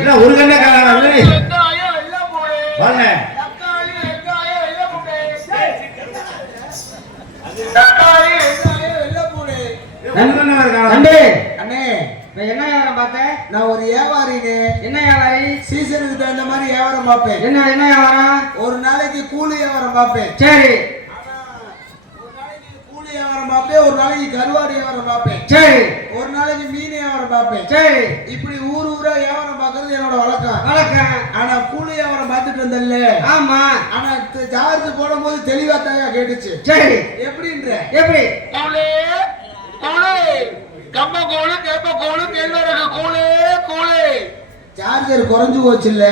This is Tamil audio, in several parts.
இல்ல ஒரு கண்ணே காணாது வெங்காயம் வெள்ளை பூண்டு வாங்க தக்காளி வெங்காயம் வெள்ளை பூண்டு தக்காளி வெங்காயம் வெள்ளை பூண்டு நண்பன் காணாது அண்ணே அண்ணே என்ன வியாபாரம் பார்த்தேன்? நான் ஒரு வியாபாரிங்க. என்ன வியாபாரி? சீசனுக்கு தகுந்த மாதிரி வியாபாரம் பார்ப்பேன். என்ன வியாபாரம்? ஒரு நாளைக்கு கூலி வியாபாரம் பார்ப்பேன். சரி. ஒரு நாளைக்கு கூலி வியாபாரம் பார்ப்பேன், ஒரு நாளைக்கு கருவாடு வியாபாரம் பார்ப்பேன். சரி. ஒரு நாளைக்கு மீன் வியாபாரம் பார்ப்பேன். சரி. இப்படி ஊர் ஊரா வியாபாரம் பார்க்கறது என்னோட வழக்கம். ஆனா கூலி வியாபாரம் பார்த்துட்டு வந்தல்ல. ஆமா. ஆனா சார்ஜ் போடும் போது தெளிவா தாயா கேட்டுச்சு. சரி. எப்படின்ற? எப்படி? கூலே கூலே கம்ம கோளு கேப்ப கோளு கேழ்வரகு கோளே கோளே சார்ஜர் குறைஞ்சு போச்சு இல்ல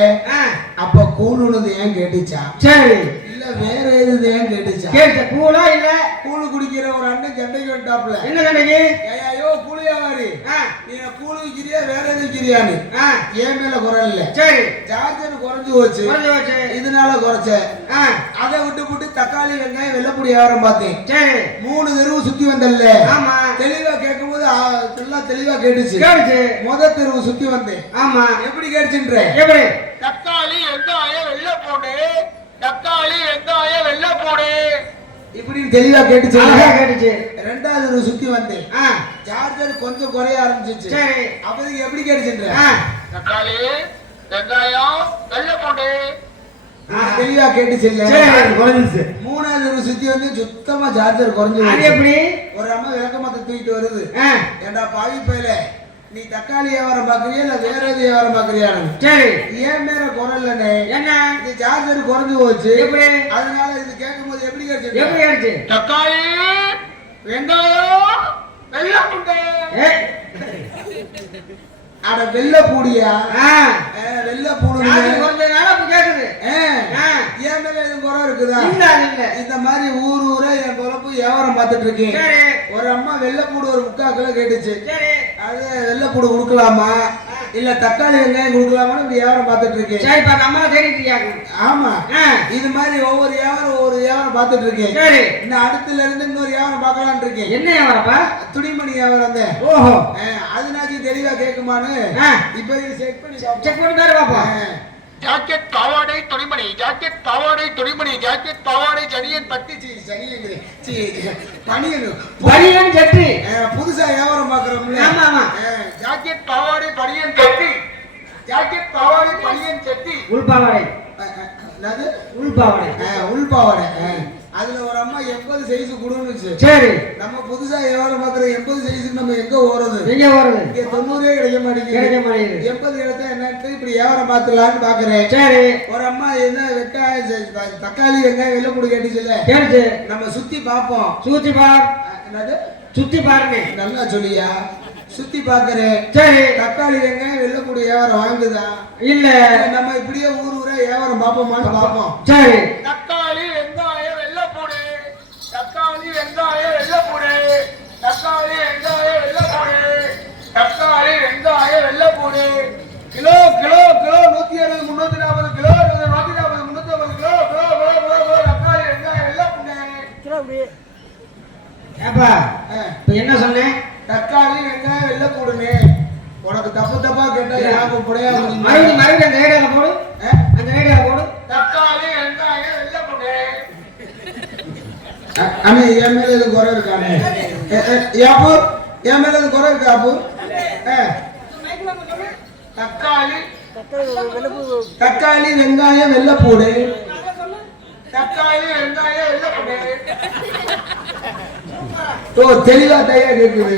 அப்ப கூழுனது ஏன் கேட்டுச்சா? சரி. இல்ல வேற எது ஏன் கேட்டுச்சா? கேட்ட கூளா இல்ல கூழு குடிக்கிற ஒரு அண்ணன் சண்டைக்கு வந்துட்டாப்ல. என்ன சண்டைக்கு? ஐயோ கூலியாவாரி நீ கூழு விக்கிறியா வேற எது விக்கிறியான்னு ஏன் மேல குரல் இல்ல. சரி. சார்ஜர் குறைஞ்சு போச்சு இதனால குறைச்ச. அதை விட்டு போட்டு தக்காளி வெங்காயம் வெள்ளப்பூடி வியாபாரம் பார்த்தேன். சரி. 3 தெருவு சுத்தி வந்தல்ல. ஆமா. தெளிவா கேட்கும் போது எல்லாம் தெளிவா கேட்டுச்சு. முதல் தெருவு சுத்தி வந்தேன். ஆமா. எப்படி கேட்டுச்சுன்ற? எப்படி? தக்காளி வெங்காயம் வெள்ளை பூண்டு தக்காளி வெங்காயம் வெள்ளை பூண்டு இப்படி தெளிவா கேட்டுச்சு. கேட்டுச்சு. ரெண்டாவது தெருவு சுத்தி வந்தேன். சார்ஜர் கொஞ்சம் குறைய ஆரம்பிச்சிச்சு. சரி. அப்போதைக்கு எப்படி கேட்டுச்சுன்ற? தக்காளி வெங்காயம் வெள்ளை பூண்டு தெளிவா கேட்டுச்சு இல்ல. குறைஞ்சிச்சு. மூணாவது தெருவு சுத்தி வந்து சுத்தமா சார்ஜர் குறைஞ்சு. எப்படி? ஒரு அம்மா விளக்கமாத்த தூக்கிட்டு வருது. ஏண்டா பாவி பையல நீ தக்காளி வியாபாரம் பாக்குறியா இல்ல வேற எது வியாபாரம் பாக்குறியா? சரி. ஏன் மேல குரல்லனே என்ன இது சார்ஜர் குறைஞ்சு போச்சு. எப்படி? அதனால இது கேட்கும் போது எப்படி கேட்டுச்சு? எப்படி கேட்டுச்சு? தக்காளி வெங்காயம் வெள்ளை பூண்டு அட வெள்ளை பூடியா? வெள்ளை பூடு கொஞ்ச நாள் அப்படி கேக்குது. ஏன் மேல எதுவும் குறை இருக்குதா? இல்ல. இந்த மாதிரி ஊர் ஊரா என் பொழப்பு வியாபாரம் பார்த்துட்டு இருக்கேன். ஒரு அம்மா வெள்ளைப்பூடு ஒரு 3/4 கிலோ கேட்டுச்சு. அது வெள்ளைப்பூடு கொடுக்கலாமா இல்ல தக்காளி வெங்காயம் கொடுக்கலாமான்னு இப்படி வியாபாரம் பார்த்துட்டு இருக்கேன். சரி. நம்ம தெரியுது. ஆமா. இது மாதிரி ஒவ்வொரு வியாபாரம் பார்த்துட்டு இருக்கேன். சரி. இன்னும் அடுத்துல இருந்து இன்னொரு வியாபாரம் பார்க்கலான்னு இருக்கேன். என்ன வியாபாரப்பா? துணிமணி வியாபாரம் தான். ஓஹோ. அதுனாச்சும் தெளிவா கேட்குமான்னு இப்ப செக் பண்ணி பாப்போம். ஜாக்கெட் பாவாடை துணிமணி ஜாக்கெட் பாவாடை துணிமணி ஜாக்கெட் பாவாடை ஜனியன் பட்டி பனியன் சட்டி புதுசா வியாபாரம் பாக்குறோம்ல. ஆமா ஆமா. ஜாக்கெட் பாவாடை பனியன் சட்டி ஜாக்கெட் பாவாடை பனியன் சட்டி உள்பாவாடை. என்னது உள்பாவாடை? உள்பாவாடை. அதுல ஒரு அம்மா 80 சைஸ் கொடுனுச்சு. சரி. நம்ம புதுசா வியாபாரம் பாக்குற 80 சைஸ் நம்ம எங்க ஓடுறது? இங்க 90 கிடைக்க மாட்டேங்குது. 80 இடத்த என்னட்டு இப்படி வியாபாரம் பார்த்துலான்னு பாக்குறேன். சரி. ஒரு அம்மா என்ன வெங்காயம் தக்காளி வெங்காயம் வெள்ளை பூண்டு கேட்டுச்சுல்ல. கேட்டுச்சு. நம்ம சுத்தி பாப்போம். சுத்தி பார். என்னது சுத்தி பாருங்க. நல்லா சொல்லியா? சுத்தி பாக்குறேன். சரி. தக்காளி வெங்காயம் வெள்ளை பூண்டு வியாபாரம் வாங்குதா? இல்ல. நம்ம இப்படியே ஊர் ஊரா வியாபாரம் பாப்போமான்னு பாப்போம். சரி. தக்காளி வெங்காயம் வெள்ளை பூண்டு தக்காளி வெங்காயம் வெள்ளை பூண்டு தக்காளி வெங்காயம் வெள்ளை பூண்டு தக்காளி வெங்காயம் வெள்ளை பூண்டு கிலோ 170 340 கிலோ 140 350 கிலோ தக்காளி வெங்காயம் வெள்ளை பூண்டு. ஏப்பா இப்ப என்ன சொன்னேன்? தக்காளி வெங்காயம் வெள்ளை பூண்டுன்னு உனக்கு தப்பா கேட்டா யாருக்கு புடையா? மறுபடியும் அந்த ரேடியோல போடு. அந்த ரேடியோல போடு. தக்காளி வெங்காயம் வெள்ளை பூண்டு. அண்ணே என் மேல எதுவும் குறை இருக்கானே? யாப்பு என் மேல எதுவும் குறை இருக்கா? அப்பு தக்காளி வெங்காயம் வெள்ளைப்பூடு தக்காளி வெங்காயம் வெள்ளைப்பூடு. ஓ தெளிவா தையா கேக்குது.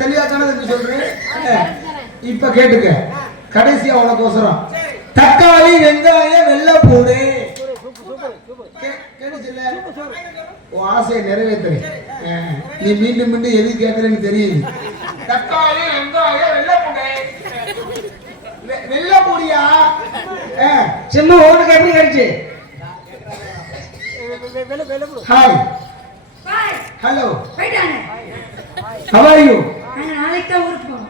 தெளிவா தானே சொல்றேன். இப்ப கேட்டுக்க கடைசியா உனக்கோசரம் தக்காளி வெங்காயம் வெள்ளைப்பூடு ஆசையை நிறைவேற்றுறேன். நீ மீண்டும் எது கேட்கறேன்னு தெரியுது. தக்காளி வெங்காயம் வெள்ளைப்பூடியா? சின்ன உனக்கு எப்படி கிடைச்சு? Hi hello how are you? நாளைக்கு தான் ஊருக்கு போறோம்.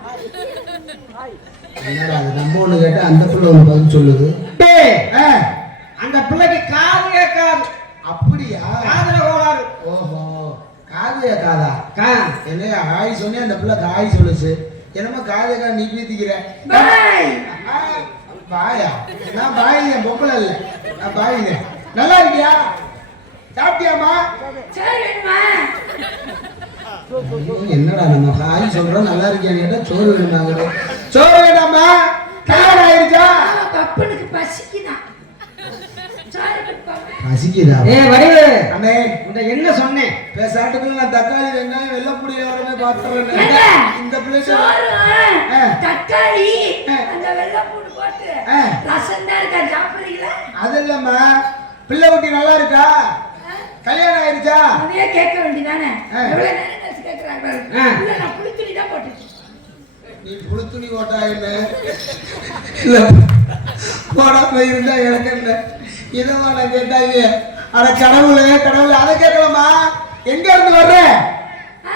என்னடா அது நம்ம ஒண்ணு கேட்டா அந்த பிள்ளை ஒண்ணு பதில் சொல்லுது. அந்த பிள்ளைக்கு காது கேட்காது. அப்படியா? காதுல கோளாறு. ஓஹோ காது கேட்காதா? என்ன ஹாய் சொன்னே அந்த பிள்ளை ஹாய் சொல்லுச்சு. என்னமோ காதகா நீ பீத்திக்கிற பாய் பாயா நான் பாய் பொம்பளை இல்ல நான் பாய் நல்லா இருக்கியா சாப்பிட்டியாமா சரி வேணுமா என்னடா நம்ம பாய் சொல்றோம் நல்லா இருக்கியான்னு கேட்டா சோறு வேணுமாங்க சோறு வேண்டாமா கல்யாணம் ஆயிருச்சா பப்பனுக்கு பசிக்குதான் சோறு கொடுப்பாங்க பசிக்குதா வடிவு அண்ணே உன்ட என்ன சொன்னேன் பேசாட்டுக்கு நான் தக்காளி வெங்காயம் வெள்ளப்பூடியில வரமே ஏங்க, பாத்துறேன் இந்த பிளேஸ் சோறு ஆ. தக்காளி ஆ. அந்த வெள்ளைப்பூண்டு போட்டு ஆ. ரசம் தான் இருக்கா சாப்பிடுறீங்களா அது இல்லம்மா பிள்ளை குட்டி நல்லா இருக்கா கல்யாணம் ஆயிருச்சா அதையே கேட்க வேண்டியதானே ஆ. எவ்வளவு நேரம் கழிச்சு கேட்கறாங்க ஆ. இல்ல நான் புளித்துணி தான் போட்டுருக்கேன் நீ புழு துணி ஓட்டா என்ன இல்ல போடாம இருந்தா எனக்கு என்ன இதமா நான் கேட்டாங்க அட கடவுளே கடவுளே அதை கேட்கலாமா எங்க இருந்து வர்ற ஆ?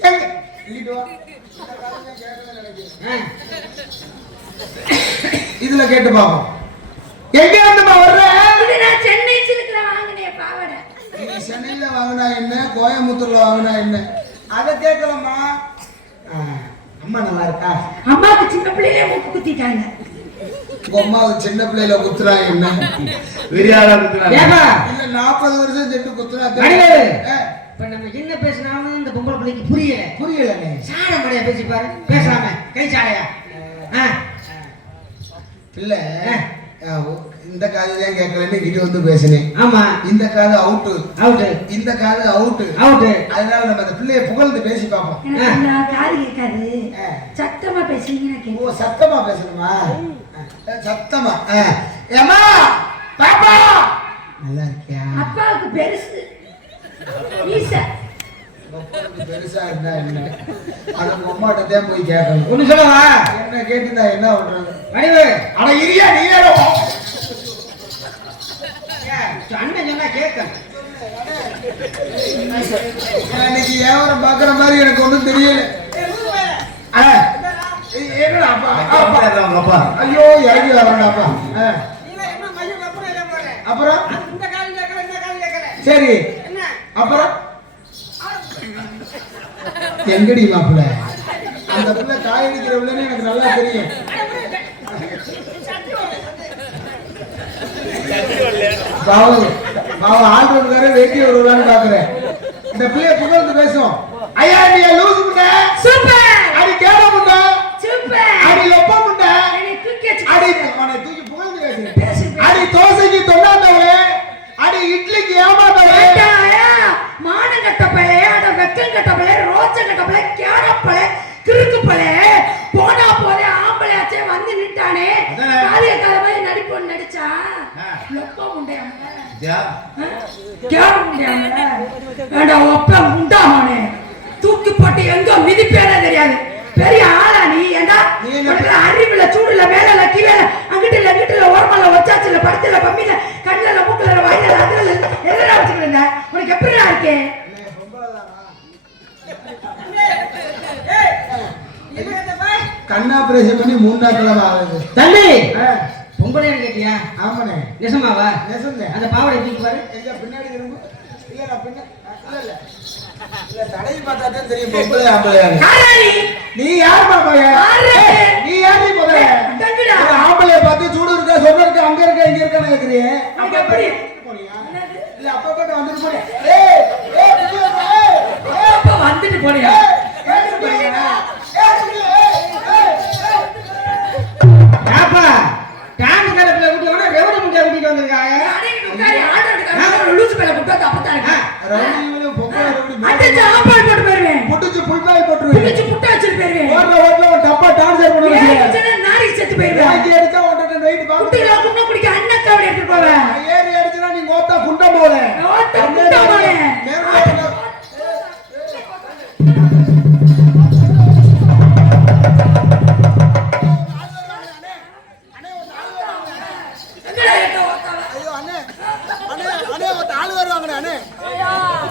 எங்க இங்கிட்டு வா. இந்த காதுல கேட்கணும்னு நினைக்கிறேன். இதுல கேட்டு பாப்போம் எங்க இருந்துமா வர்ற இது நான் சென்னை சிலுக்குல வாங்கினேன் பாவாடை நீ சென்னையில வாங்கினா என்ன கோயம்புத்தூர்ல வாங்கினா என்ன அதை கேட்கலாமா அம்மா நல்லா இருக்கா அம்மாவுக்கு சின்ன பிள்ளையிலே மூக்கு குத்திட்டாங்க உங்க அம்மாவுக்கு சின்ன பிள்ளையில குத்துறா என்ன விரியாடா குத்துறாங்க. ஏப்பா இல்ல 40 வருஷம் சென்று குத்துறா வடிவு ஆ, இப்ப நம்ம என்ன பேசினாலும் இந்த பொம்பளை பிள்ளைக்கு புரியல புரியலண்ணே சாட மடையா பேசி பாரு பேசாம கை சாடையா இல்ல இந்த காது தான் கேட்கலன்னு கிட்ட வந்து பேசினேன் ஆமா இந்த காது அவுட்டு அவுட்டு இந்த காது அவுட்டு அவுட்டு அதனால நம்ம அந்த பிள்ளைய புகழ்ந்து பேசி பார்ப்போம் எனக்கு அந்த காது கேட்காது ஆ. சத்தமா பேசுறீங்க நான் ஓ கேட்பேன் சத்தமா பேசணுமா சத்தமா ஏமா பாப்பா நல்லா இருக்கியா அப்பாவுக்கு பெருசு ஈசா உனக்கு பெருசா இருந்தா என்ன அது உங்க அம்மாட்ட தான் போய் கேட்கணும் ஒண்ணு சொல்லவா என்ன கேட்டு நான் என்ன பண்றது வடிவு அட இரியா நீ வேற அண்ணன் சொன்னா கேட்க இன்னைக்கு வியாபாரம் பாக்குற மாதிரி எனக்கு ஒண்ணும் தெரியல ஆ, என்னடா அப்பா அப்பா. அவங்க அப்பா ஐயோ இறங்கி வரண்டாப்பா அப்புறம் சரி அப்புறம் எங்கடி மாப்பிள்ள அந்த பிள்ளை காய் அடிக்கிற பிள்ளைன்னு எனக்கு நல்லா தெரியும் பாவம் பாவம் ஆள் ஒருக்கார வேட்டி வருவான்னு பாக்குறேன் இந்த பிள்ளைய புகழ்ந்து பேசும் ஐயா நீ லூசு முண்டை சூப்பர் அடி கேட முண்டை சூப்பர் அடி லொப்ப முண்டை என்னை தூக்கி வச்சு அடி பேசுங்க. உன்னை தூக்கி புகழ்ந்து பேசு, பேசு பேசு. அடி தோசைக்கு தொண்ணாந்தவளே அடி இட்லிக்கு ஏமாந்தவளே வேண்டாயா, மானம் கட்ட பழைய அட வெக்கம் கட்ட பழைய ரோச்ச கட்ட பழைய கேட பழைய கிறுக்கு பழைய போனா போதே ஆம்பளையாச்சே வந்து நின்ட்டானே அதானே. காலிய கால மாதிரி நடிப்போன்னு நடிச்சா ஆ. லொப்ப முண்டையாம ஜா கேட முண்டையாம வேண்டா ஒப்ப முண்டாமனே தூக்கி போட்டு எங்க மிதிப்பேனே தெரியாது பெரிய ஆளா நீ ஏண்டா நீ என்ன உனக்கு அறிவுல சூடுல மேல கீழே அங்கிட்டுல ஓரமல்ல ஒச்சாச்சுல படத்துல பம்மில கண்ணுல மூக்குல வாயில அதுல எதிரா வச்சுக்கிட்டு உனக்கு எப்படிடா இருக்கே கண் ஆபரேஷன் பண்ணி 3 நாட்கள் ஆகுது தம்பி ஆ, பொம்பளை கேட்டியா ஆமாண்ணே நிசமாவா நெசந்தே அந்த பாவடை தூக்கி பாரு எங்க பின்னாடி திரும்ப இல்ல நான் பின்ன இல்ல இல்ல இல்ல தடையை பார்த்தா தான் தெரியும் பொம்பளை ஆம்பளையா யாராடி நீ யார் மாமா யாரு? நீ யார் நீ முதல்ல தங்குடா. ஒரு ஆம்பளைய பார்த்து சூடு இருக்கா சொன்ன இருக்கா அங்க இருக்கா இங்க இருக்கான்னு கேக்குறீங்க உனக்கு எப்படி? போறியா இல்ல அப்பா கிட்ட வந்துட்டு போறியா ஏய் ஏய் புடிச்சு வா, ஏய் ஏய் அப்ப வந்துட்டு போறியா ஏய் போறியா ஏப்பா டான்ஸ் கலப்புல கூட்டி வந்தா ரெவடி முண்டை கூட்டிட்டு வந்திருக்காங்க அடேய் உட்காரி ஆடுறதுக்கு லூசு பேல போட்டு அப்பதான் இருக்கு ரவுடிங்களே பொம்பளை ரவுடி அடிச்சு ஆப்பால் போட்டு போயிருவேன் புடிச்சு புல்பாய் போட்டுருவீங்க பிடிச்சு புட்டா வச்சுட்டு போயிருவேன் ஓட்ல ஒரு டப்பா டான்சர் பண்ணுவீங்க ஏறிச்சுன்னா நாரி செத்து போயிருவேன் வாங்கி அடிச்சா உன்கிட்ட வெயிட் பாக்க குட்டில குண்ண குடிக்க அண்ணக்காவடி எடுத்துட்டு போவேன் ஏறி அடிச்சனா நீ மோத்தா குண்ட போல ஓட்ட குண்ட போலே. எங்கடா ஏத்த ஓட்டால? ஐயோ அண்ணே அண்ணே அண்ணே ஒரு ஆளு வருவாங்கண்ணே அண்ணே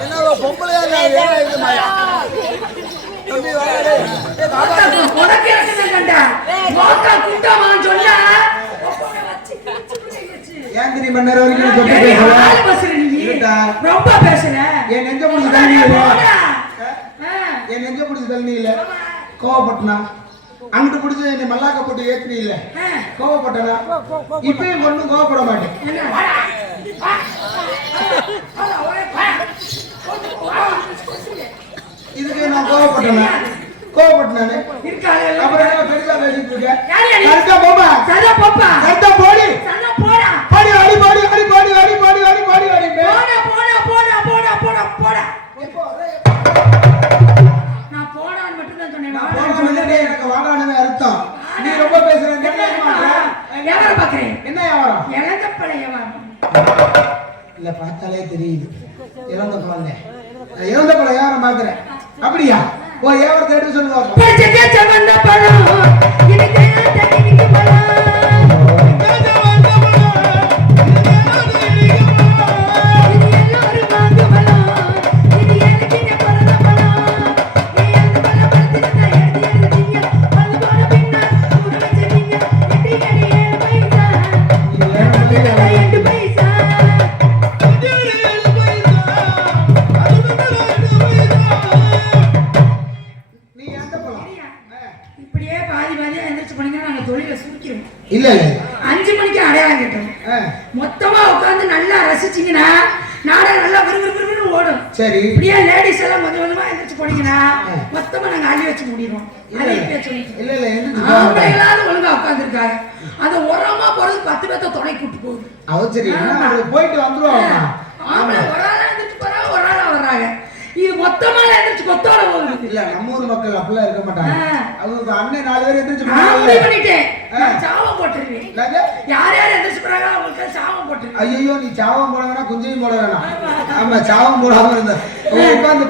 என்ன பொம்பளையா இல்ல ஏன் இது மாயா தம்பி வாடா ஏய் பாபா உனக்கு எனக்கு கண்டா ஓட்ட குண்டமான்னு சொன்னா ஒப்பனை வச்சு கிழிச்சு பிடிச்சு. ஏன் நீ மணி நேரம் வரைக்கும் நீ ஏய், சொல்லிட்டு ஆளு பேசுற பேசுற நீ. இருடா. ரொம்ப பேசுற என் நெஞ்ச புடிச்சு தள்ளி இல்ல போடா. ஆ. என் நெஞ்ச புடிச்சு தள்ளி இல்ல கோவப்பட்டனா அங்கிட்டு பிடிச்சி என்னை மல்லாக்க போட்டு ஏத்துனீ இல்ல கோவப்பட்டனா இப்பயும் ஒண்ணும் கோவப்பட மாட்டேன். இதுக்கு நான் கோவப்பட்டனா கோவப்பட்டனானே அப்புறம் என்ன பெருசா பேசிட்டு இருக்க? கரெக்டா போப்பா கரெக்டா போடி பாடி அடி பாடி அடி பாடி அடி பாடி அடி பாடி அடி நான் போடான்னு மட்டும் தான் சொன்னேன். நான் போன உடனே எனக்கு வாடானவே அர்த்தம். நீ ரொம்ப பேசுற வியாபாரம் பாக்குறேன். என்ன வியாபாரம்? இழந்த பழ வியாபாரம் இல்ல பார்த்தாலே தெரியுது இறந்த பழம் இறந்த பழம் வியாபாரம் பாக்குறேன். அப்படியா? ஓ வியாபாரத்தை எடுத்து சொல்லுவாங்க. வந்த பழம் இன்னைக்கு பழம் இல்ல இல்ல 5 மணிக்கு அடையாளம் கேட்டோம். மொத்தமா உட்கார்ந்து நல்லா ரசிச்சீங்கன்னா நாடகம் நல்லா விறுவிறுன்னு ஓடும். சரி இப்படியே லேடிஸ் எல்லாம் கொஞ்சம் கொஞ்சமா எந்திரிச்சு போனீங்கன்னா மொத்தமா நாங்க அள்ளி வச்சு முடிடுவோம். இல்ல இல்ல எல்லாரும் ஒழுங்கா உட்கார்ந்துருக்காங்க. அந்த உரமா போறது 10 பேர்த்த துணை கூட்டு போகுது. அவ சரி போயிட்டு வந்துருவாங்க. ஆமா ஒரு ஆளா எந்திரிச்சு போறாங்க ஒரு ஆளா வர்றாங்க. இது மொத்தமா எந்திரிச்சு கொத்தோட போகுது. இல்ல நம்ம ஊர் மக்கள் அப்படிலாம் இருக்க மாட்டாங்க. அவங்க அண்ணன் 4 பேர் எந்திரிச்சு பண்ணிட்டேன் சாவம் போட்டுருவேன். யார் யார் எந்திரிச்சு போறாங்க அவங்களுக்கு சாவம் போட்டுருவேன். ஐயோ நீ சாவம் போட வேணாம் குஞ்சையும் போட வேணாம். ஆமா சாவம் போடாம இருந்த உட்கார்ந்து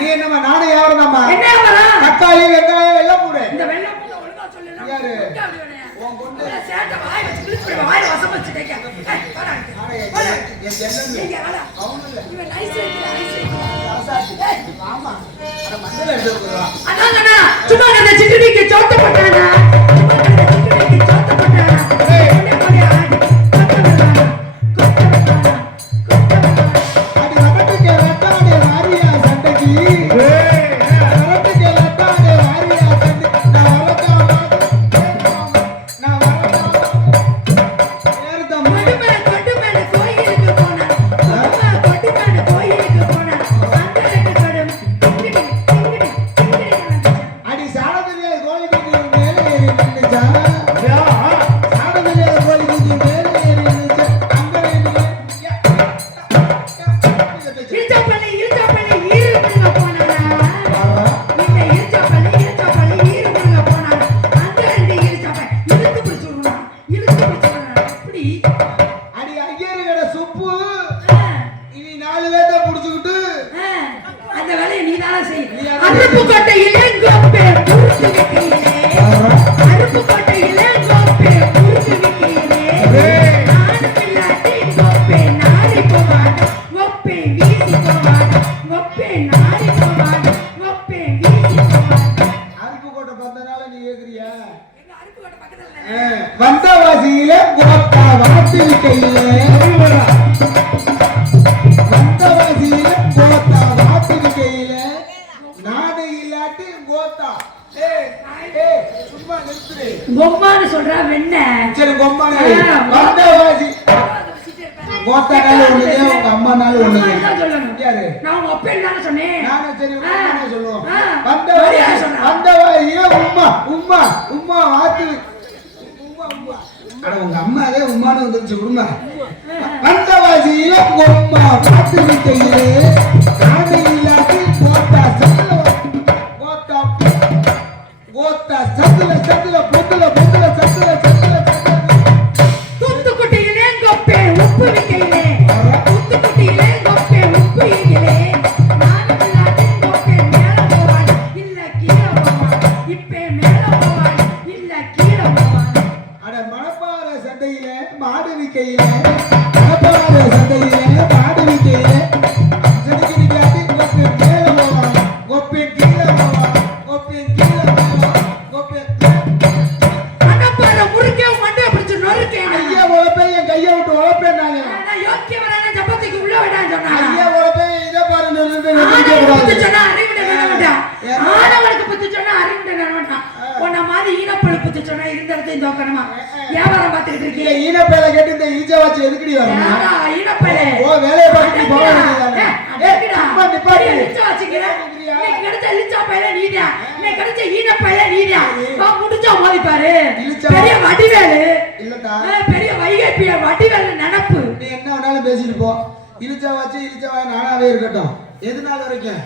நீ என்னமா நானே வியாபாரம்மா என்ன வியாபாரம்? தக்காளி வெங்காயம் எல்லாம் போடு. இந்த வெள்ளை பூண்டை ஒழுங்கா சொல்லணும். யாரு உன் கொண்டு சேட்ட வாய் வச்சு கிழிச்சு வாய் வசம் வச்சு கேக்க. போடா போடா என் ஜெல்லன் நீங்க ஆளா அவனு இல்ல இவன் நைஸ் நைஸ் ஆமா அட மண்டல எடுத்துறா. அதாங்கண்ணா சும்மா அந்த சிட்டுடிக்கு சோத்த போட்டானா சிட்டுடிக்கு சோத்த போட்டானா ஏய் என்ன மாதிரி ஆடி அடி ரபட்டுக்கு ரட்டானே வாரியா சண்டைக்கு ஏய் ரபட்டுக்கு ரட்டானே வாரியா சண்டை நான் வரதா ஏறுதம் கொட்டுமேல கோயிலுக்கு போனா கொட்டுமேல கோயிலுக்கு போனா அந்த ரெண்டு கடும் அடி சாடதிலே கோழி குஞ்சு மேலே ஏறி நின்னுச்சா சாடதிலே கோழி குஞ்சு மேலே ஏறி நின்னுச்சா அங்க இழுச்சப்பள்ளி ஈருக்குள்ள போனானா இந்த இழுச்சப்பள்ளி ஈருக்குள்ள போனானா அந்த ரெண்டு இழுச்சப்பள்ளி இழுத்து பிடிச்சுடுறான் அப்படி அடி ஐயரோட சுப்பு இனி 4 பேர்த்த புடிச்சுக்கிட்டு அந்த வேலையை நீதானே செய். அருப்புக்கோட்டையிலே கோப்பே புடிச்சு வைக்கையிலே அருப்புக்கோட்டையிலே கோப்பே புடிச்சு வைக்கையிலே நாடு பிள்ளாட்டி கோப்பே நாடி போவான் கோப்பே வீசி போவான் கோப்பே நாடி போவான் கோப்பே வீசி போவான். அருப்புக்கோட்டை பார்த்தனால நீ கேக்குறியா? எங்க அருப்புக்கோட்டை பக்கத்துல வந்தவாசியில கோத்தா வாட்டி கையிலே வந்தவாசியில கோத்தா வாட்டி கையிலே நாடு இல்லாட்டி கோத்தா சும்மா நிறுத்துறே பொம்மான்னு சொல்றா வெண்ண சரி பொம்மான வந்தவாசி கோத்தானால ஒண்ணுதே உங்க அம்மானால ஒண்ணுதே யாரு நான் உங்க அப்பன் தானே சொன்னேன். நானே சரி சொல்லுவோம் வந்தவாசி வந்தவாசியில உம்மா உம்மா வாட்டி அட உங்க அம்மாவே உம்மானு வந்துருச்சு உம்மா வந்தவாசியில உம்மா வாட்டி கையிலே நாடு இல்லாட்டி கோத்தா சத்துல பொத்துல சத்துல தூத்துக்குட்டியிலே கொப்பே உப்பு விக்கையிலே தூத்துக்குட்டியிலே கொப்பே உப்பு விக்கையிலே நாடு இல்லாட்டி கொப்பே மேல போவான் இல்ல கீழே போவான் இப்பே மேல போவான் இல்ல கீழே போவான். அட மணப்பாறை சண்டையில மாடு விக்கையிலே மணப்பாறை சண்டையில மாடு விக்கையிலே சண்டைக்கு நிக்காட்டி கொப்பே மேல போவான் கொப்பே கீழே போவான் கொப்பே கீழே போவான் கொப்பே அடப்பார முறுக்கே மண்டை பிடிச்சு நொறுக்கேன். ஐயா உழப்பேன் என் கையை விட்டு உழப்பேன் நாங்க நான் யோக்கியவரான ஜபத்துக்கு உள்ள விடான்னு சொன்னாங்க. ஐயா உழப்பேன் இதை பாரு ஆடவனுக்கு புத்தி சொன்னா அறிவுட வேணாம். ஆடவனுக்கு புத்தி சொன்னா புத்தி சொன்னா இருந்த இடத்தையும் தோக்கணுமா? வியாபாரம் பார்த்துக்கிட்டு இல்ல இருக்கீங்க. ஈனப்பையில கேட்டு இந்த இழிச்ச வச்சு எதுக்குடி வரணும்? ஏடா, ஈனப்பையலே. ஓ வேலையை பார்த்து போக வேண்டியதானே? அடக்குடா. சும்மா நிப்பாட்டு. பெரிய இழிச்ச வச்சுக்கிற. இன்னைக்கு கிடைச்ச இழிச்சா பையல நீதான். இன்னைக்கு கிடைச்ச ஈனப்பையல நீதான். வா முடிச்சா மோதி பாரு. இழிச்ச பெரிய வடிவேலு. இல்லக்கா பெரிய வைகைப்பிய வடிவேலு நினப்பு. நீ என்ன வேணாலும் பேசிட்டு போ. இழிச்சா வச்சு இழிச்சவா நானாவே இருக்கட்டும். எது நாள் வரைக்கும்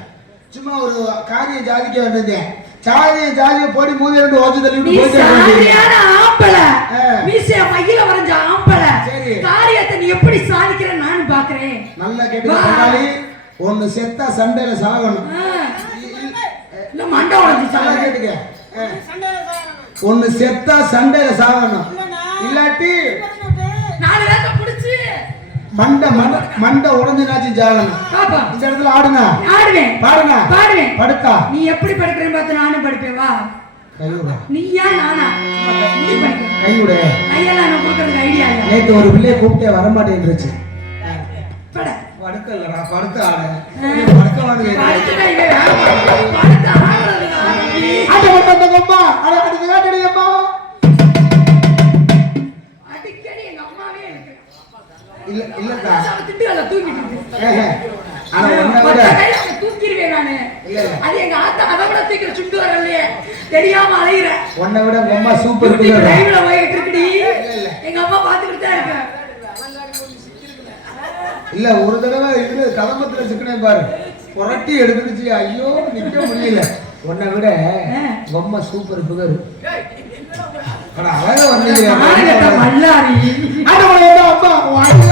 சும்மா ஒரு காரியம் ஜாதிக்க வந்திருந்தேன். ஜாதிய போடி மூதி ரெண்டு ஓச்சு தள்ளி நீ விட்டு சாதியான ஆம்பள. ஆ. மீசைய மையில வரைஞ்ச ஆம்பள. சரி. காரியத்தை நீ எப்படி சாதிக்கிறேன்னு நானும் பாக்குறேன். நல்லா கேட்டு ஒன்னு செத்தா சண்டையில சாகணும். இல்ல மண்டை உடைஞ்சு நல்லா சாகு. கேட்டுக்க. ஒன்னு செத்தா சண்டையில சாகணும். இல்லாட்டி நாலு வேத்த புடிச்சு மண்டை உடஞ்சுனாச்சும் சாகணும். பாப்பா இந்த இடத்துல ஆடுனா ஆடுவேன். பாடுங்க பாடுவேன். படுத்தா நீ எப்படி படுக்கிறேன்னு பார்த்து நானும் படிப்பேன். வா கைவிட நீயா நானா நீ படிக்க கைவிட. கையெல்லாம் நான் கொடுக்கறதுக்கு ஐடியா இல்ல. நேற்று ஒரு பிள்ளைய கூப்பிட்டே வரமாட்டேன்ருச்சு. பட படுக்கலடா படுக்க ஆடு படுக்க வாங்க படுத்துட்டா இவன் படுத்து ஆடுறதுக்கு ஆட்ட மாட்டேங்கம்மா. அட அடுத்து காட்டடியம்மா. அடிக்கடி எங்க அம்மாவே இருக்கு. இல்லக்கா திட்டுகளை தூக்கிட்டு இருக்கு. ஆனா உன்னை விட மொத்த கையில அவனை தூக்கிடுவேன் நானு. இல்ல. அது எங்க ஆத்தா அதை விட தூக்கிற சுண்டு வரலையே தெரியாம அலையிற. உன்னை விட உங்க அம்மா சூப்பர் யூடியூப் பிள்ளை. லைவ்ல போயிட்டு இருக்குடி. இல்ல. எங்க அம்மா பாத்துக்கிட்டு தான் இருக்கு. இல்ல ஒரு தடவை இது கலம்பத்துல சிக்கனே பாரு புரட்டி எடுத்துருச்சு. ஐயோ நிக்க முடியல. உன்னை விட உங்க அம்மா சூப்பர் பிகர். அட அழகா வந்தீங்க. ஆனந்த மல்லாரி. அட உங்க அம்மா வாங்க.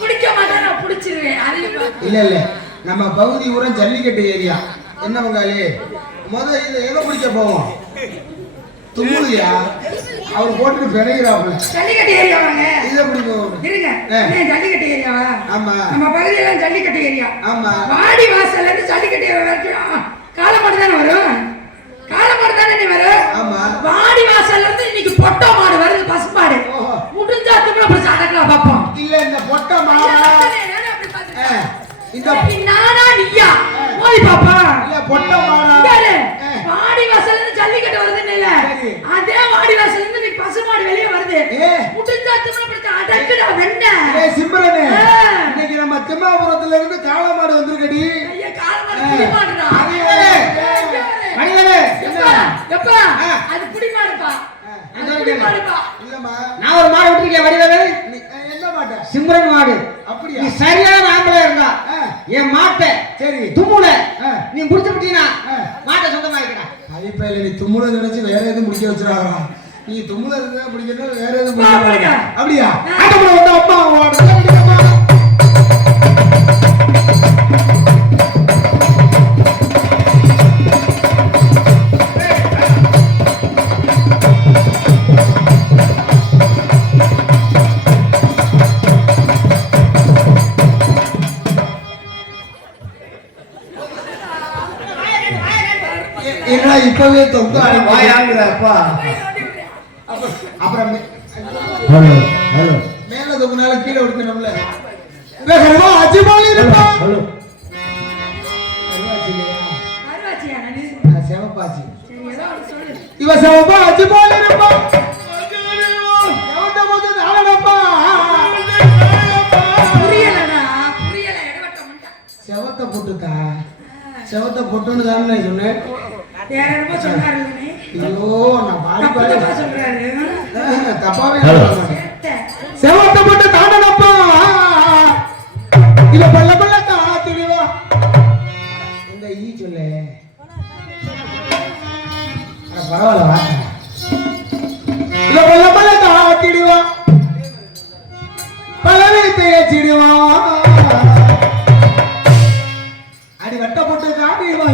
பிடிக்க மாட்டேன் நான் பிடிச்சிருவேன். அது இல்ல இல்ல நம்ம பகுதி ஊரம் ஜல்லிக்கட்டு ஏரியா. என்ன உங்காலே இதை எதை பிடிக்க போவோம்? தும்முலியா அவர் போட்டு பிணைகிறாப்புல. ஜல்லிக்கட்டு ஏரியாவாங்க. இதை பிடிக்கும். இருங்க ஜல்லிக்கட்டு ஏரியாவா? ஆமா நம்ம பகுதியெல்லாம் ஜல்லிக்கட்டு ஏரியா. ஆமா வாடி வாசல்ல இருந்து ஜல்லிக்கட்டு ஏரியா வரைக்கும் காலமாடு தானே வரும். காலமாடு தானே வரும். ஆமா வாடி வாசல்ல இருந்து இன்னைக்கு பொட்டை மாடு வருது. பசுமாடு ஓஹோ. முடிஞ்சா திரும்ப பிடிச்சி அடக்கலாம் பார்ப்போம். இல்ல இந்த பொட்டை மா இந்த நானா நீயா போய் பாப்பா. இல்ல பொட்டை மாடா வாடி வாசல்ல இருந்து ஜல்லிக்கட்டு வருதுன்னு இல்ல. சரி. அதே வாடி வாசல்ல இருந்து இன்னைக்கு பசுமாடு வெளியே வருது. ஏ முடிஞ்சா திரும்ப பிடிச்சி அடக்குடா வெண்ண. ஏய் சிம்ரனே இன்னைக்கு நம்ம திம்மாபுரத்துல இருந்து காளமாடு வந்திருக்கடி. ஐயா காலமாடு புடி மாடுடா. அடிங்களே. அடிங்களே. எப்பா எப்பா அது புடி மாடுப்பா. அது புடி மாடுப்பா. இல்லம்மா நான் ஒரு மாடு விட்டுருக்கேன் வடிவேலு. நீ என்ன மாட்ட? சிம்ரன் மாடு. அப்படியா? நீ சரியான ஆம்பளை இருந்தா என் மாட்டை சரி தும்முல ஆ. நீ முடிச்சு விட்டீங்கன்னா மாட்டை சொந்தமாக்கிடா. ஐப்பையில நீ தும்முல நினைச்சு வேற எதுவும் முடிக்க வச்சிடாதா. நீ தும்முல இருந்தா பிடிக்கணும் வேற எதுவும் வா, முடிக்க பிடிக்க. அப்படியா? ஆட்டப்பட வந்து அம்மா ஓடுறா. என்ன இப்பவே தொங்க வாயாங்கிறப்பா. அப்புறம் ஹலோ ஹலோ மேல தொங்குனால கீழே விடுக்கணும்ல. வேகமா அஜிபாலி இருப்பா. ஹலோ அருவாச்சி இல்லையா? அருவாச்சியா நானு? செவப்பாச்சி. சரி ஏதோ ஒன்று சொல்லு. இவ செவப்பா அஜிபாலி இருப்பா. எவன்ட போது நாளப்பா. புரியலடா புரியல இடவட்ட மண்டை. செவத்த போட்டுக்கா. செவத்த போட்டுன்னு தான் நான் சொன்னேன். வேற என்னமோ சொன்னாரு நீ. ஐயோ நான் பாடி தப்பு பாடி தப்பா சொல்றாரு. தப்பாவே ஹலோ. சேட்டை. செவத்த போட்டு தாண்டனப்பா. இவ பல்ல பல்ல தாத்திடுவா. இந்த ஈ சொல்லு. அட பரவாயில்ல வா. இவ பல்ல பல்ல தாத்திடுவா. பல்லவே தேய்ச்சிடுவா. அடி வட்ட போட்டு காட்டிடுவா.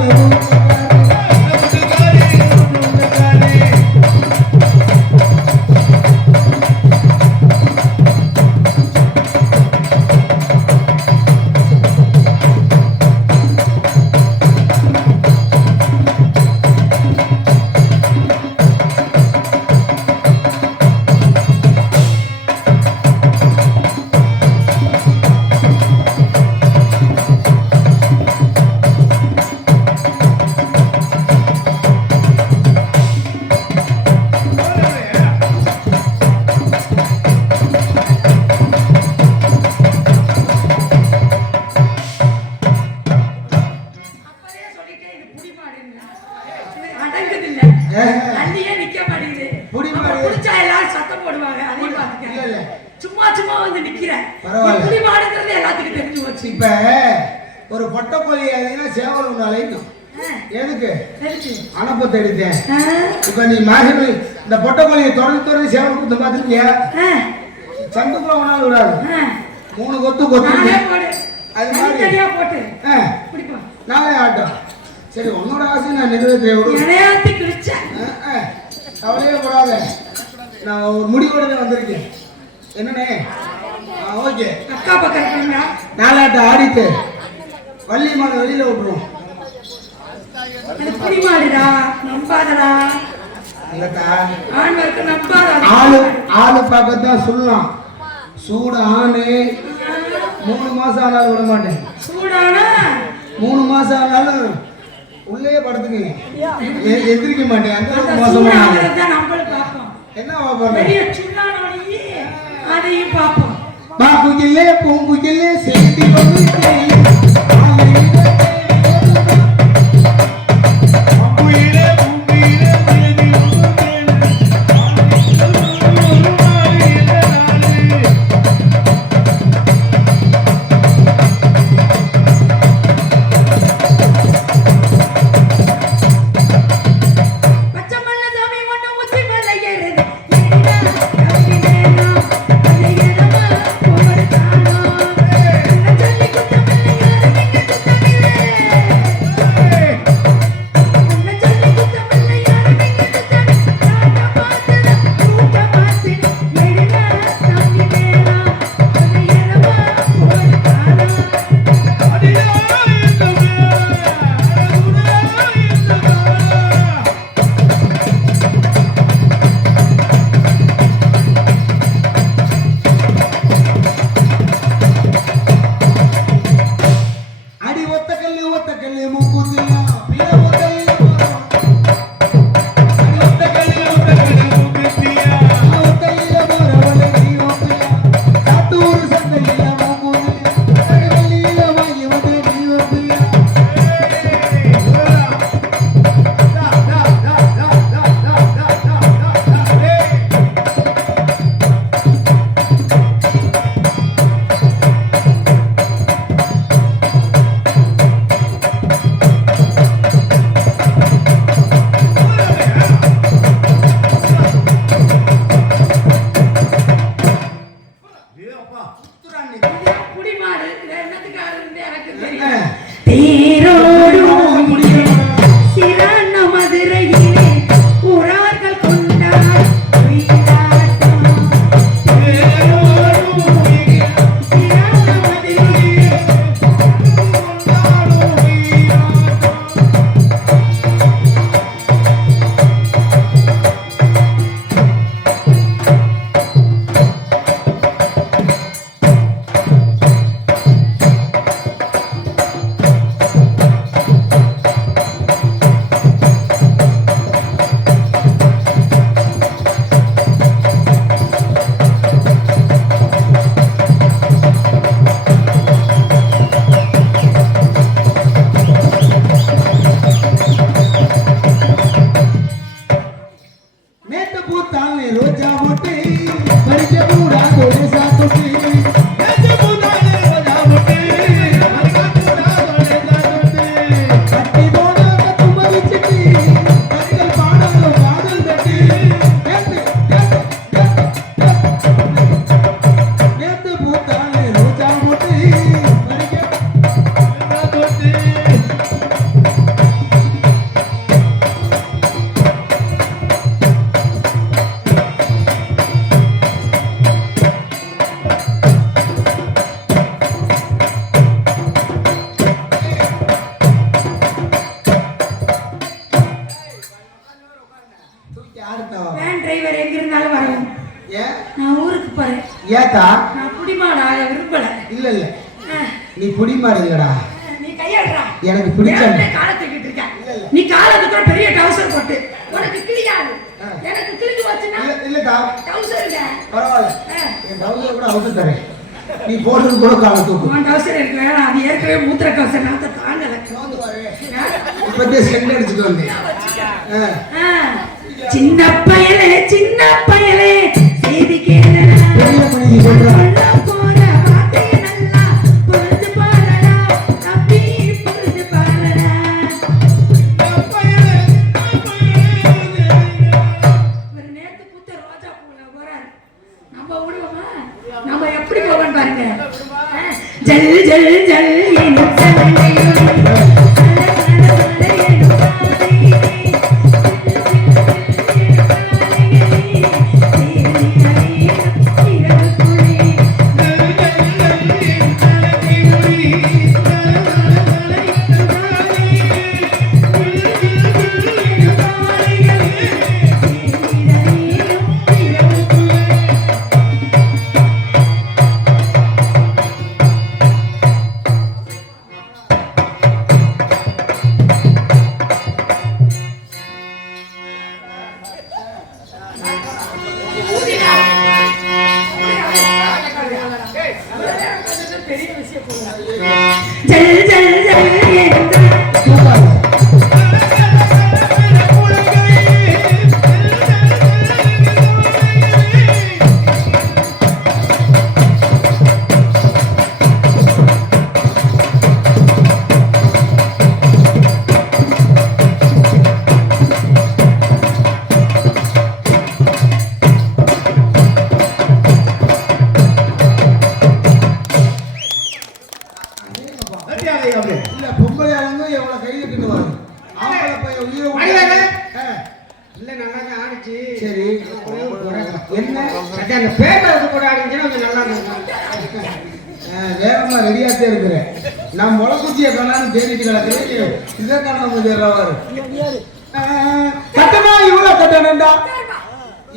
வந்து நிக்கிறேன். பரவாயில்ல. புலி மாடுங்கிறது எல்லாத்துக்கும் தெரிஞ்சு போச்சு. இப்ப ஒரு பொட்டை கோழி ஏதா சேவல் ஒன்று அழைக்கணும். எதுக்கு தெரிஞ்சு அனுப்பத்தை எடுத்தேன். இப்ப நீ மாதிரி இந்த பொட்டை கோழியை தொடர்ந்து சேவல் கொடுத்து பார்த்துருக்கியா? சந்துக்குள்ள ஒன்னாலும் விடாது. 3 கொத்து கொத்து அது மாதிரி தனியா போட்டு பிடிப்போம். நாளே ஆட்டம். சரி உன்னோட ஆசை நான் நிறைவேற்ற விடு. இடையாத்தி கிழிச்சேன். கவலையே போடாத. நான் ஒரு முடிவோட வந்திருக்கேன். என்னண்ணே? ஓகே. அக்கா பக்கம் இருக்கீங்களா? நாளாட்டம் ஆடிட்டு வள்ளி மாடு வெளியில விட்டுருவோம். அது புலி மாடுடா, நம்பாதடா. இல்லக்கா ஆண்களுக்கு நம்பாத. ஆளு பார்க்கத்தான் சொல்லலாம். சூடு ஆணு 3 மாசம் ஆனாலும் விட மாட்டேன். சூடானா 3 மாசம் ஆனாலும் உள்ளே படுத்துங்க. எந்திரிக்க மாட்டேன். அந்த அந்த மோசமா சூடானதை நம்மளும் பார்ப்போம். என்ன பார்ப்போம்? பெரிய சுண்ணானோடையே அதையும் பார்ப்போம். பாக்குகில்லே பூங்குகில்லே சேர்த்தி கொண்டு குடிமாடு என்னத்துக்கு ஆடுறது எனக்கு தெரியும். தேரோடும் சிறான மதுரையிலே உறார்கள் கொண்டார் உயிராட்டம். சிறான மதுரையிலே நேத்து பூத்தாலே ரோஜா மொட்டை பறிக்க பூரா தோடு சாத்துட்டி. நேத்து பூத்தாலே ரோஜா மொட்டை பறிக்க பூரா தோடு சாத்துட்டி. கட்டி போன கத்துமதி சிட்டி கண்கள் பாடலும் காதல் தட்டி. நேத்து பூத்தாலே ரோஜா மொட்டை பறிக்க சாத்துட்டி. வேன் டிரைவர் எங்க இருந்தாலும் வரவும். ஏன் நான் ஊருக்கு போறேன். ஏத்தா? நான் குடிமாடாக விரும்பல. இல்ல இல்ல நீ புடி மாடுங்கடா. நீ கையாடுறா. எனக்கு பிடிச்ச காலை தூக்கிட்டு இருக்க. நீ காலை தூக்குற பெரிய டவுசர் போட்டு உனக்கு கிளியாது. எனக்கு கிழிஞ்சு வச்சுனா இல்லக்கா டவுசருங்க. பரவாயில்ல. என் டவுசர் கூட அவுத்து தரேன். நீ போடுறது கூட காலை தூக்கு. உன் டவுசர் எனக்கு வேணாம். அது ஏற்கனவே மூத்திர கவுசர் நாத்த தாங்கல. இப்பதே செண்ட் அடிச்சுட்டு வந்தேன். சின்ன பயலே செய்தி கேள பெரிய மணிக்கு சொல்றேன். நம்ம எப்படி போவோம் பாருங்க. ஜல் ஜல் ஜல் எனும் சலங்கையும் ஜல் ஜல் ஜல் எனும் இல்ல பொம்பளை ஆளுங்க எவ்வளவு கை கட்டுவாங்க. ஆம்பளை பையன் உயிரை மணிவேலு. விட்டு- இல்ல நல்லா தான் ஆடிச்சு. சரி என்ன சரி, அந்த பேப்பர் கூட ஆடிச்சுன்னா கொஞ்சம் நல்லா இருக்கும். வேகமா ரெடியாத்தே இருக்கிறேன். நான் முளைக்குச்சியை காணான்னு தேடிட்டு கிடக்கிறேன். இதை காணாம தேடுறவாரு. கட்டணா இவ்வளவு கட்டணண்டா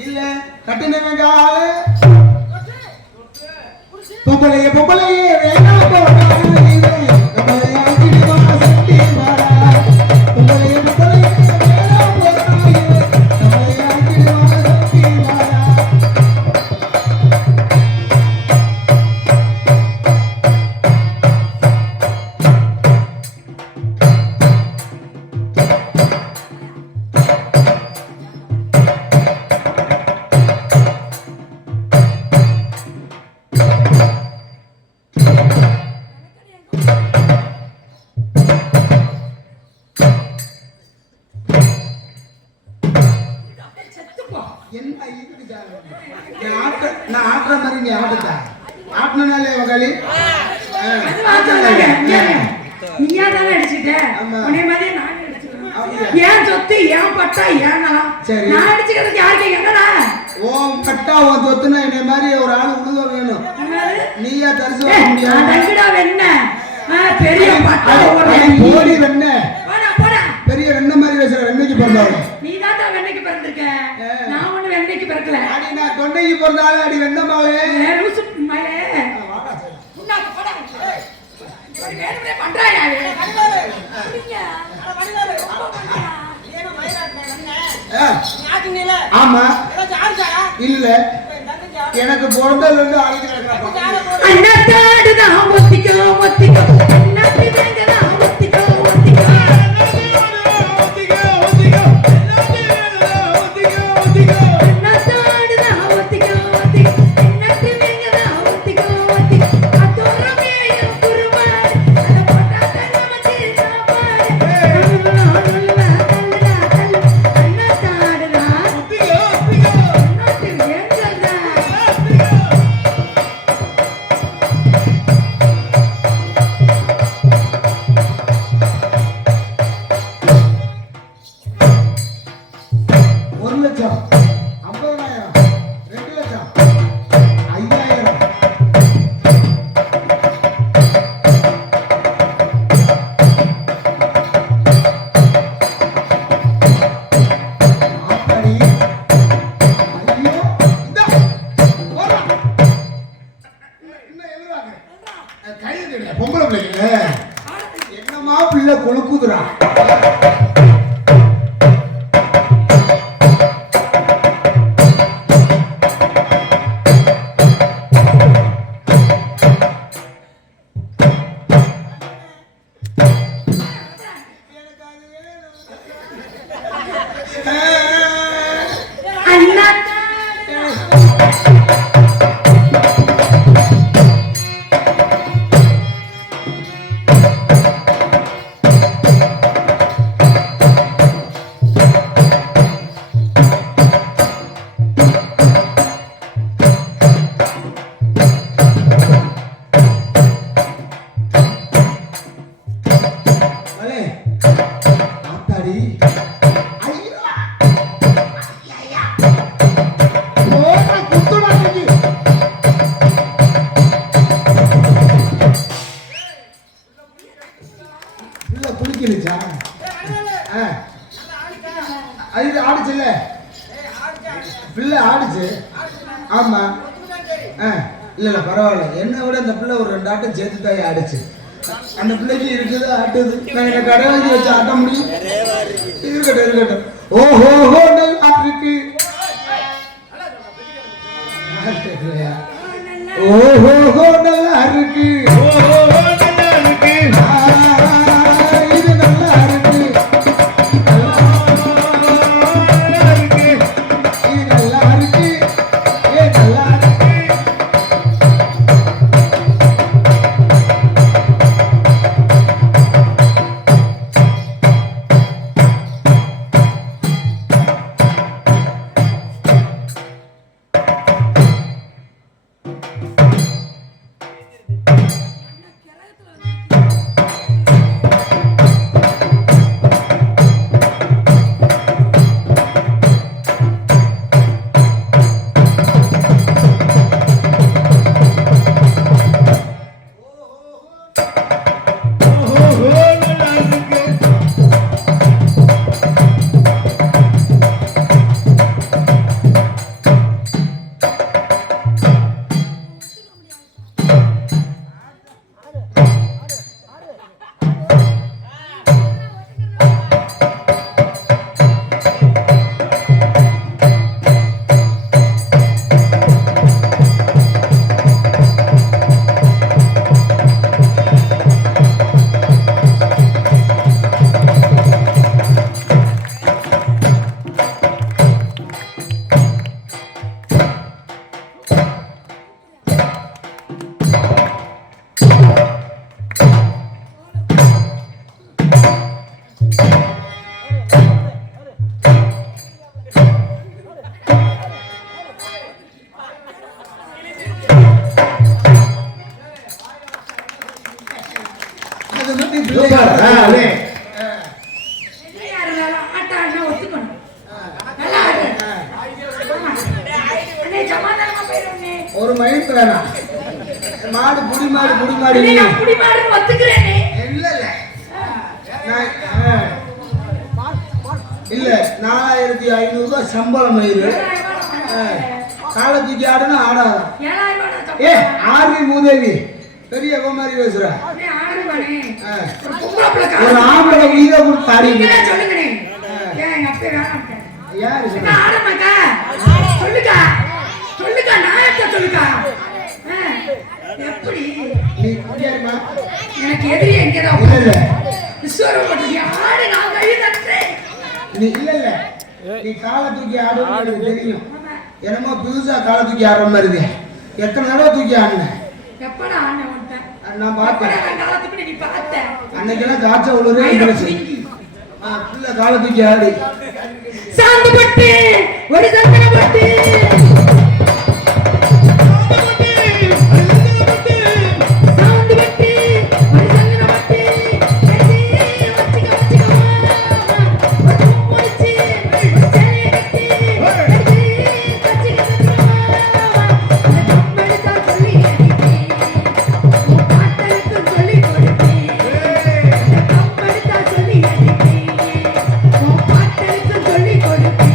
இல்ல கட்டணங்க ஆளு பொம்பளைய பொம்பளையே வேணாம் என்ன இருக்குதா? நான் ஆட்டுற மாதிரி நீ ஆட்டுதா? ஆட்டுனாலே வகாலி அது வாசல்ல நீயா தானே அடிச்சிட்ட. ஆமா. உன்னை மாதிரி நானே அடிச்சுக்கிறேன். அப்படியா? ஏன் சொத்து ஏன் பட்டா ஏன் நலம்? சரி. நான் அடிச்சுக்கிறதுக்கு யாருக்கு என்னடா? ஓம் பட்டா உன் சொத்துனா என்னை மாதிரி ஒரு ஆள் உழுத வேணும். என்னது? நீயா தரிசு ஏய், வைக்க முடியாது. நான் தங்கிடா வெண்ண. பெரிய பட்டா ஒரு போடி வெண்ண போடா போடா. பெரிய வெண்ண மாதிரி பேசுற வெண்ணைக்கு பிறந்தாலும் நீ தான் வெண்ணைக்கு பிறந்திருக்க. நான் ஒண்ணு வெண்ணைக்கு பிறக்கல. அடி நான் தொண்டைக்கு பிறந்தாலும் அடி வெண்ணமாவே லூசு மயிலே. முன்னாடி போடா. இவன் வேணும்னே பண்றாயா இவன்? புரியுங்க. ரொம்ப பண்றா. ஆமா இல்ல எனக்கு பிறந்ததுல இருந்து ஆளுக்கு நடக்கிறப்ப அண்ணாத்தாடுதான் ஒத்திக்கோ ஒத்திக்கோ அண்ணாத்தி வேங்கதான் ஒத்திக்கோ ஒத்திக்கோ அண்ணாத்தாடுதான் ஒத்திக்கோ ஒத்திக்கோ அண்ணாத்தி வேங்கதான் ஒத்திக்கோ ஒத்திக்கோ அத்தோரமேயும் குருமார் அத போட்டாதான் நமக்கு சாப்பாடு அண்ணாத்தாடுதான் ஒத்திக்கோ ஒத்திக்கோ அண்ணாத்தி வேங்கதான் ஒரு லட்சம் 50,000 2 லட்சம் 5,000 ஆப்படி ஐயோ இந்தா போடா என்ன எழுதுறாங்க கைது கிடையாது பொம்பளை பிள்ளைங்க என்னமா பிள்ளை கொழுக்குதுடா பிள்ளை ஆடுச்சு. ஆமா. இல்ல பரவாயில்ல. என்ன விட அந்த பிள்ளை ஒரு 2 ஆட்டம் சேர்த்து தாய் ஆடுச்சு. அந்த பிள்ளைக்கு இருக்குது ஆட்டுது. நான் என்ன கடை வாங்கி வச்சு ஆட்ட முடியும்? இருக்கட்டும். ஓஹோ நல்லா இருக்கு. ஓஹோ நல்லா இருக்கு. இது நல்லா இருக்கு. ஒரு மயிர் வேணாம். மாடு புடி மாடு இல்ல 4500 ரூபாய் சம்பளம் மயிறு. காலை தூக்கி ஆடுனா ஆடாதான். ஆர்மி மூதேவி பெரிய மாதிரி பேசுற. ஒரு ஆம்பளை உயிரை கொடுத்து ஆடிங்க. யாரு எப்படி நீ குடியாருமா? எனக்கு எதிரி எங்கதான் இல்ல விஸ்வரம் போட்டு ஆடு நான் கை தட்டுறேன். நீ இல்ல நீ காலை தூக்கி ஆடுறது தெரியும். என்னமோ புதுசா காலை தூக்கி ஆடுற மாதிரி இருக்கு. எத்தனை தடவை தூக்கி ஆடுன? எப்படா ஆடுன உன்ட்ட? நான் பார்த்தேன். காலத்துக்கு நீ பார்த்த. அன்னைக்கெல்லாம் காய்ச்ச உழுறே இருந்துச்சு. புள்ள காலை தூக்கி ஆடி சாந்து பட்டு ஒரு சந்தன பட்டு சொல்லி கொடுப்பேன்.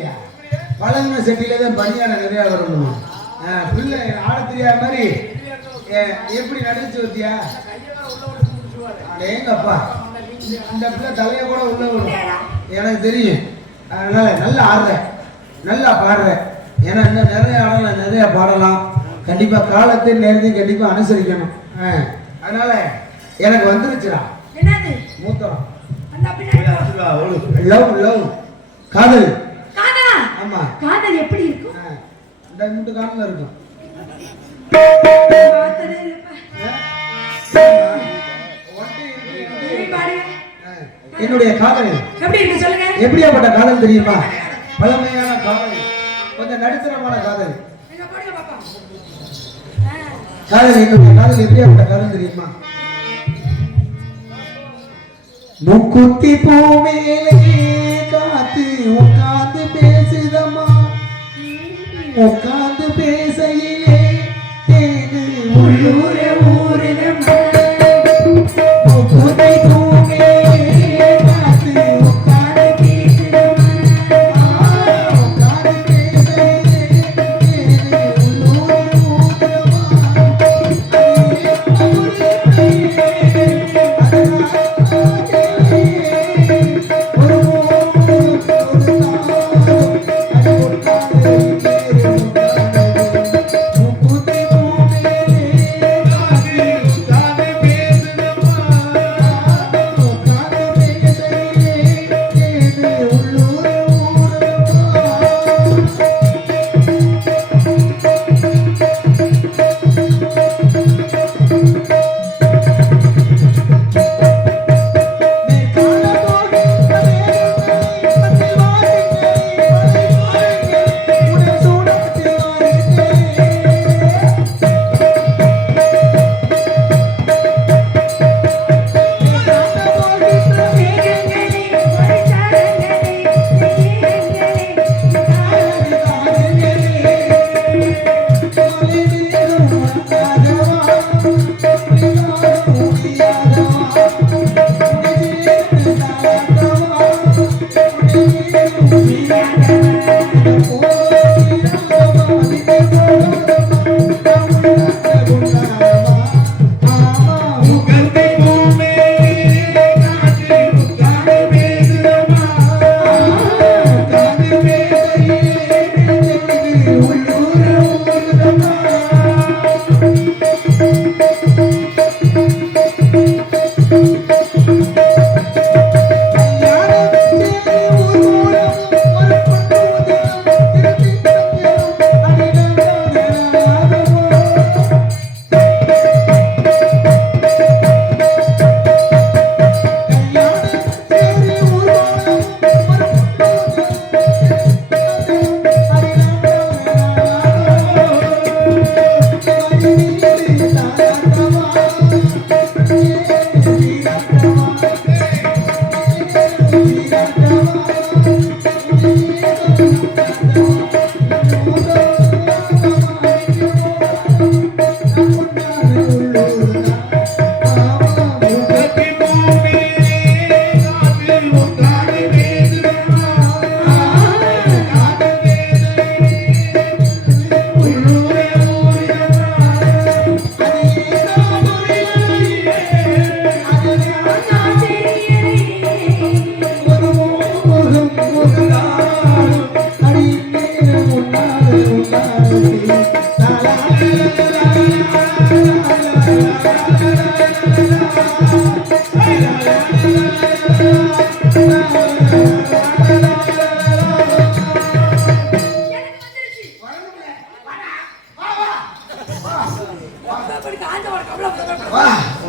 இல்லையா? பழகுன செட்டில தான் பனியான நிறையா வரணும். பிள்ளை ஆட தெரியாத மாதிரி எப்படி நடிச்சு வத்தியா? அடேங்கப்பா, இந்த பிள்ளை தலைய கூட உள்ள வரும் எனக்கு தெரியும். அதனால நல்லா ஆடுற, நல்லா பாடுற. ஏன்னா இன்னும் நிறைய ஆடலாம், நிறைய பாடலாம். கண்டிப்பா காலத்தை நேரத்தையும் கண்டிப்பா அனுசரிக்கணும். அதனால எனக்கு வந்துருச்சுடா என்னது மூத்தம். அந்த பின்னாடி லவ் லவ் காதல். காதலா? ஆமா. காதல் எப்படி இருக்கும்? இந்த மூட்டு காதல் இருக்கும். பார்த்ததே இல்லப்பா. நீ பாடு. என்னுடைய காதல் எப்படி இருக்கு சொல்லுங்க. எப்படியாப்பட்ட காதல் தெரியுமா? பழமையான காதல், கொஞ்சம் நடுத்தரமான காதல். எங்க பாடுங்க பாப்பா. காதல், என்னுடைய காதல் எப்படியாப்பட்ட காதல் தெரியுமா? முக்குத்தி பூ மேலே காத்து உட்கார்ந்து பேசுதம்மா, உட்கார்ந்து பேசையிலே தேது உள்ளூர ஊரிடம்மா. முக்குத்தி பூ மேலே காத்து உட்கார்ந்து பேசுதம்மா, உட்கார்ந்து பேசையிலே தேது உள்ளூர ஊரிடம்மா.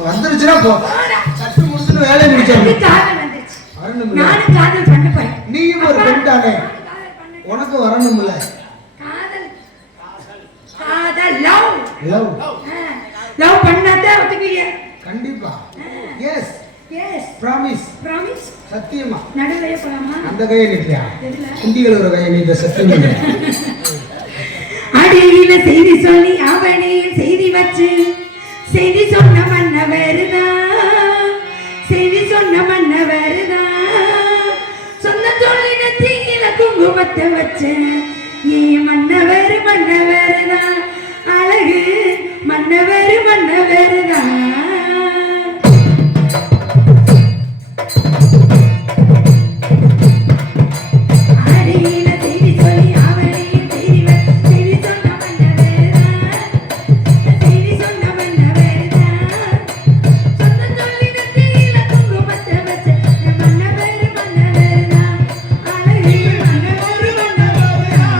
வந்துருச்சுன்னா போ, சட்டு முடிச்சுட்டு வேலையை முடிச்சிடணும். காதல் வந்துருச்சு. வரணும், நானும் காதல் பண்ண போறேன். நீயும் ஒரு பெண் தானே, உனக்கு வரணும்ல. காதல் காதல் லவ் லவ் லவ் பண்ணாதான் ஒத்துக்குவீங்க. கண்டிப்பா. Yes yes promise. ப்ராமிஸ். சத்தியமா. நடுவே போலாமா? அந்த கையை நீட்டியா? எதுல? குண்டிகள் ஒரு கையை நீட்ட சத்தியம். அடியில செய்தி சொல்லி அவனையில் செய்தி வச்சு செய்தி சொன்ன மன்ன வருதான், செய்தி சொன்ன மன்ன வருதான், சொன்ன தொழில தீயில குங்கும குங்குமத்தை வச்சேன் ஏன் மன்னவர் மன்னவர்தான் அழகு மன்னவர் மன்னவர்தான் அடியில செய்தி சொல்லி அவளையும் செய்தி சொன்ன மன்னவர்தான் செய்தி சொன்ன மன்னவர்தான் சொன்ன சொல்லி நெத்தியில குங்குமத்தை வச்சேன் மன்னவர் மன்னவர்தான் அழகு மன்னவர் மன்னவர்தான்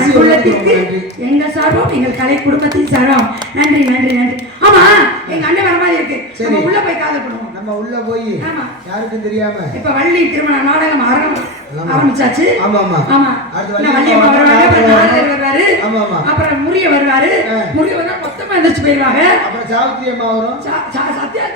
அன்புள்ளத்திற்கு எங்க சார்பும் எங்கள் கலை குடும்பத்தின் சார்பும் நன்றி நன்றி நன்றி. ஆமா எங்க அண்ணன் வர மாதிரி இருக்கு, நம்ம உள்ள போய் காதல் பண்ணுவோம். நம்ம உள்ள போய் யாருக்கும் தெரியாம இப்ப வள்ளி திருமண நாடகம் ஆரம்பிச்சாச்சு. ஆமா ஆமா ஆமா. வள்ளி அம்மா வருவாங்க, அப்புறம் நாரதர் வருவாரு, ஆமா ஆமா, அப்புறம் முறிய வருவாரு, முறிய வந்தா மொத்தமா எந்திரிச்சு போயிருவாங்க. அப்புறம் சாவித்திரி அம்மா வரும், சத்யா